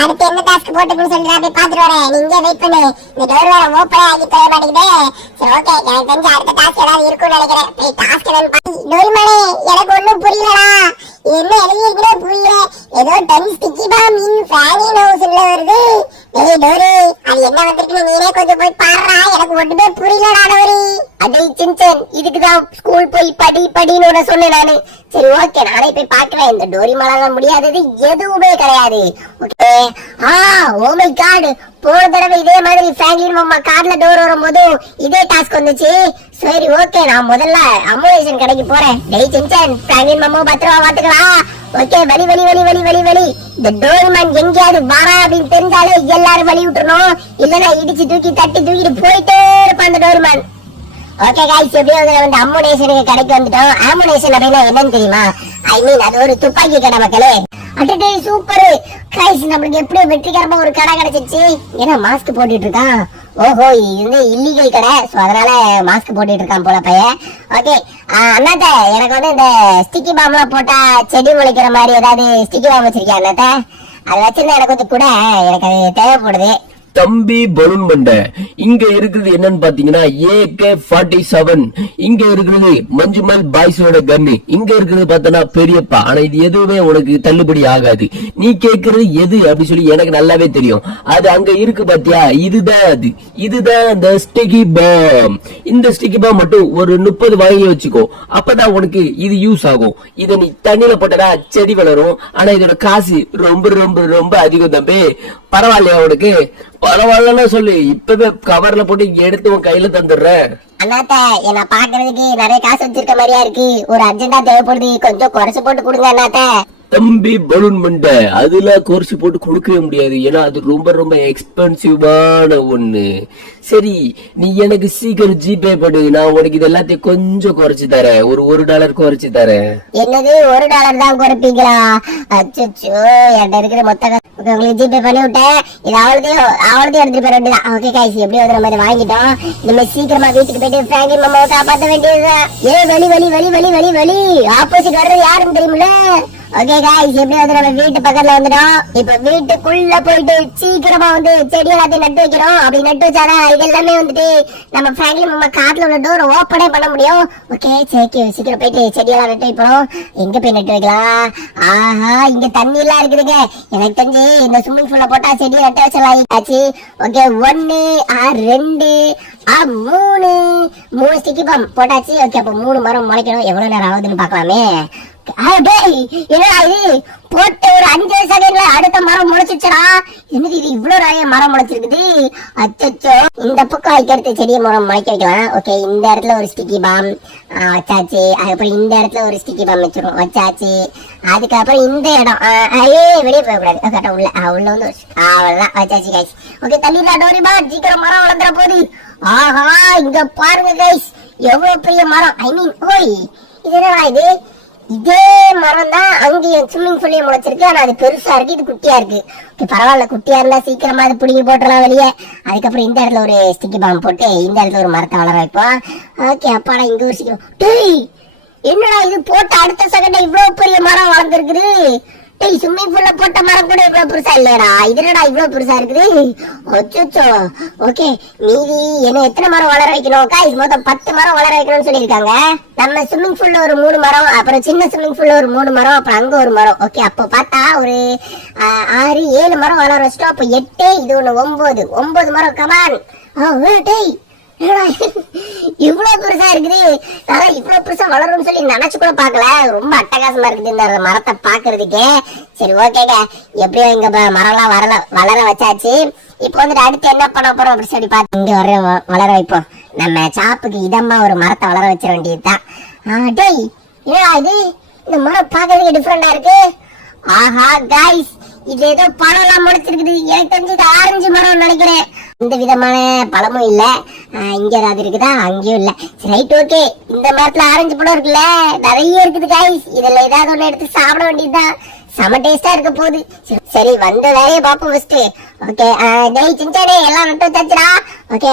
அடுத்து என்ன டாஸ்க் போட்டுக்கணும்னு சொல்லி நான் போய் பாத்துட்டு வரேன். நீ இங்கே வெயிட் பண்ணு. இந்த டோர் வேற ஓப்பன் ஆகி தொலைய மாட்டேங்குதே. சரி ஓகே, எனக்கு தெரிஞ்ச அடுத்த டாஸ்க் ஏதாவது இருக்கும்னு நினைக்கிறேன். போய் டாஸ்க் என்னன்னு பாத்து. டோரிமானே, எனக்கு ஒண்ணும் புரியலடா. என்ன எழுதியிருக்கே புரியல. ஏதோ 10 ஸ்டிக்கி பாம் இன் ஃபேனிங் ஹவுஸ்ல வருது. டேய் டோரி, அது என்ன வந்திருக்கு நீனே கொஞ்சம் போய் பாருடா. எனக்கு ஒண்ணுமே புரியலடா டோரி. அடே சின்சன், இதுக்குதான் ஸ்கூல் போய் படின்னு உன சொன்னேன் நானு. சரி ஓகே, நானே போய் பாக்குறேன். இந்த டோரிமானால முடியாதது எதுவுமே கிடையாது. ஓகே. ஓ மை காட், போன தடவை இதே மாதிரி ஃபிராங்க்லின் மாமா கார்ல டோர் வரும்போது இதே டாஸ்க் வந்துச்சு. சரி ஓகே, நான் முதல்ல அமுலேஷன் கடைக்கு போறேன். டேய் சின்சன், ஃபிராங்க்லின் மாமா பத்திரமா பாத்துக்கலாம். ஓகே, வலி வலி வலி வலி வலி வலி. இந்த டோரிமான் எங்கேயாவது வரா அப்படின்னு தெரிஞ்சாலே எல்லாரும் வலி விட்டுறணும். இல்லன்னா இடிச்சு தூக்கி தட்டி தூக்கிட்டு போயிட்டே இருப்பான் அந்த டோரிமான். ஓகே गाइस, எப்படியோ வந்து அம்முனேஷனுக்கு கடைக்கு வந்துட்டோம். அம்முனேஷன் அப்படின்னா என்னன்னு தெரியுமா? ஐ மீன் அது ஒரு துப்பாக்கி கடை மக்களே. அடடே சூப்பர் गाइस, நமக்கு எப்படியோ வெற்றிகரமா ஒரு கடை கிடைச்சிருச்சு. ஏன்னா மாஸ்க் போட்டுட்டு இருக்கான். ஓஹோ, இது இல்லீகல் கடை, சோ அதனால மாஸ்க் போட்டுட்டு இருக்கான் போல பையன். ஓகே அண்ணாத்த, எனக்கு வந்து இந்த ஸ்டிக்கி பாம்லாம் போட்டா செடி முளைக்கிற மாதிரி ஏதாவது ஸ்டிக்கி பாம் வச்சிருக்கேன் அண்ணாத்த. அதை வச்சிருந்தா எனக்கு கொஞ்சம் கூட, எனக்கு அது தேவைப்படுது. தம்பி பலூன் மண்டை, இங்க இருக்கிறது என்னன்னு பாத்தீங்கன்னா AK-47. இங்க இருக்கிறது மஞ்சுமல் பாய்ஸோட கன்னு. இங்க இருக்கிறது பார்த்தனா பெரியப்பா. ஆனா இது எதுவுமே உனக்கு தள்ளுபடி ஆகாது. நீ கேக்குறது எது அப்படி சொல்லி எனக்கு நல்லாவே தெரியும். அது அங்க இருக்கு பாத்தியா, இதுதான் அது. இதுதான் அந்த ஸ்டிக்கி பாம். இந்த ஸ்டிக்கி பாம் மட்டும் ஒரு 30 வாங்கி வச்சுக்கோ. அப்பதான் உனக்கு இது யூஸ் ஆகும். இத நீ தண்ணியில போட்டா செடி வளரும். ஆனா இதோட காசு ரொம்ப ரொம்ப ரொம்ப அதிகம் தம்பி. பரவாயில்லையா உனக்கு? பரவாயில்லன்னு சொல்லு, இப்பவே கவர்ல போட்டு எடுத்து உன் கையில தந்துடுறேன். அண்ணாத்த, என்ன பாக்குறதுக்கு நிறைய காசு வச்சிருக்க மாதிரியா இருக்கு. ஒரு அர்ஜென்டா தேவைப்படுது, கொஞ்சம் குறைச்சு போட்டு கொடுங்க அண்ணாத்த. தம்பி பலூன் மண்டை, அதுல குறைச்சு போட்டு கொடுக்கவே முடியாது. ஏன்னா அது ரொம்ப ரொம்ப எக்ஸ்பென்சிவான ஒண்ணு. சரி, நீ எனக்கு சீக்கிரம் ஜிபே பண்ணு. நான் உனக்கு இது எல்லாத்தையும் கொஞ்சம் குறைச்சு தரேன். ஒரு $1 குறைச்சு தரேன். என்னது, $1 தான் குறைப்பீங்களா? அச்சோ, என்கிட்ட இருக்கிற மொத்த உங்களுக்கு ஜிபே பண்ணி விட்டேன். இது அவளதையும் எடுத்துட்டு போயிட வேண்டியதான். ஓகே गाइस, எப்படி வந்து நம்ம இதை வாங்கிட்டோம். நம்ம சீக்கிரமா வீட்டுக்கு போயிட்டு ஃபிராங்க்லின் மாமாவை காப்பாற்ற வேண்டியதுதான். வலி வலி வலி வலி வலி வலி. ஆப்போசிட் வர்றது யாருன்னு தெரியுமில்ல? ஓகே गाइस, எப்படி வந்து நம்ம வீட்டு பக்கத்துல வந்துட்டோம். இப்ப வீட்டுக்குள்ள போயிட்டு சீக்கிரமா வந்து செடி எல்லாத்தையும் நட்டு வைக்கிறோம். அப்படி நட்டு வச்சாதான் இது எல்லாமே வந்துட்டு நம்ம ஃபிராங்க்லின் மாமா கார்ல உள்ள டோர் ஓப்பனே பண்ண முடியும். ஓகே சரி, சீக்கிரம் போயிட்டு செடியெல்லாம் நட்டு வைப்போம். எங்க போய் நட்டு வைக்கலாம்? ஆஹா, இங்க தண்ணி எல்லாம் இருக்குதுங்க. எனக்கு தெரிஞ்சு இந்த ஸ்விம்மிங் பூல்ல போட்டா செடியை நட்டு வச்சலாம். ஆச்சு. ஓகே, 1 2 3 ஸ்டிக்கி பாம் போட்டாச்சு. ஓகே, அப்ப 3 மரம் முளைக்கணும். எவ்வளவு நேரம் ஆகுதுன்னு பாக்கலாமே. போட்டு ஒரு 5 செகண்ட்ல அடுத்த மரம் முளைச்சிச்சா? என்னது இது, இவ்வளவு மரம் முளைச்சிருக்குது. அச்சோ, இந்த பக்கம் வைக்கிறது செடியை மரம் முளைக்க வைக்கலாம். ஓகே, இந்த இடத்துல ஒரு ஸ்டிக்கி பாம் வச்சாச்சு. அதுக்கப்புறம் இந்த இடத்துல ஒரு ஸ்டிக்கி பாம் வச்சாச்சு. அதுக்கப்புறம் இந்த இடம் வெளியே போகக்கூடாது. கரெக்டா உள்ள வந்து அவ்வளவுதான் வச்சாச்சு गाइस. ஓகே, தண்ணீர்ல டோரிமான் சீக்கிரம் மரம் வளர்ந்துற போது. ஆஹா, இங்க பாருங்க गाइस, எவ்வளவு பெரிய மரம். ஐ மீன், ஓய், இது என்னடா இது? இதே மரம் தான் அங்கேயும் ஸ்விம்மிங் பூல்லையும் முளைச்சிருக்கு. ஆனா அது பெருசா இருக்கு, இது குட்டியா இருக்கு. பரவாயில்ல, குட்டியா இருந்தா சீக்கிரமா அது பிடிங்கி போட்டுலாம் வெளியே. அதுக்கப்புறம் இந்த இடத்துல ஒரு ஸ்டிக்கி பாம் போட்டு இந்த இடத்துல ஒரு மரத்தை வளர வைப்போம். ஓகே, அப்பாடா, இங்க ஒரு சீக்கிரம். டேய், என்னடா இது, போட்ட அடுத்த செகண்ட் இவ்வளவு பெரிய மரம் வளர்ந்துருக்குது. டேய், ஸ்விம்மிங் பூல்ல போட்ட மரம் கூட இவ்வளவு பெருசா இல்லடா. இது என்னடா இவ்வளவு பெருசா இருக்குது? அச்சோ. ஓகே, மீதி என்ன எத்தனை மரம் வளர வைக்கணும்? गाइस, மொத்தம் 10 மரம் வளர வைக்கணும்னு சொல்லியிருக்காங்க. நம்ம ஸ்விம்மிங் பூல்ல ஒரு 3 மரம், அப்புறம் சின்ன ஸ்விம்மிங் பூல்ல ஒரு 3 மரம், அப்புறம் அங்க ஒரு மரம். ஓகே, அப்ப பார்த்தா ஒரு 6 7 மரம் வளர வச்சிட்டோம். அப்ப 8, இது ஒண்ணு 9 மரம். கமான். டேய், இவ்வளவு பெருசா இருக்குது. அதான் இவ்வளவு பெருசா வளரும்னு சொல்லி நினைச்சு கூட பாக்கல. ரொம்ப அட்டகாசமா இருக்குது இந்த மரத்தை பாக்குறதுக்கு. சரி ஓகேங்க, எப்படியோ இங்க மரம் எல்லாம் வளர வச்சாச்சு. இப்ப வந்துட்டு அடுத்து என்ன பண்ண போறோம் அப்படி சொல்லி பார்த்து இங்க வளர வைப்போம். நம்ம சாப்புக்கு இதமா ஒரு மரத்தை வளர வச்சிட வேண்டியதுதான். டேய், என்னடா இது, இந்த மரம் பாக்குறதுக்கு டிஃபரெண்டா இருக்கு. ஆஹா गाइस, இது ஏதோ பழம் எல்லாம் முளைச்சிருக்குது. எனக்கு தெரிஞ்சு இது ஆரஞ்சு மரம் நினைக்கிறேன். இந்த விதமான பழமும் இல்ல. இங்க ஏதாவது இருக்குதா? அங்கேயும் இல்ல. ரைட், ஓகே, இந்த மரத்துல ஆரஞ்சு பழம் இருக்குல்ல, நிறைய இருக்குது गाइस. இதுல ஏதாவது ஒண்ணு எடுத்து சாப்பிட வேண்டியதுதான். செம டேஸ்டா இருக்க போகுது. சரி, வந்த வேலையை பாப்போம் ஃபர்ஸ்ட். ஓகே, டேய் சின்சானே, எல்லாம் நட்டு வச்சாச்சுடா. ஓகே.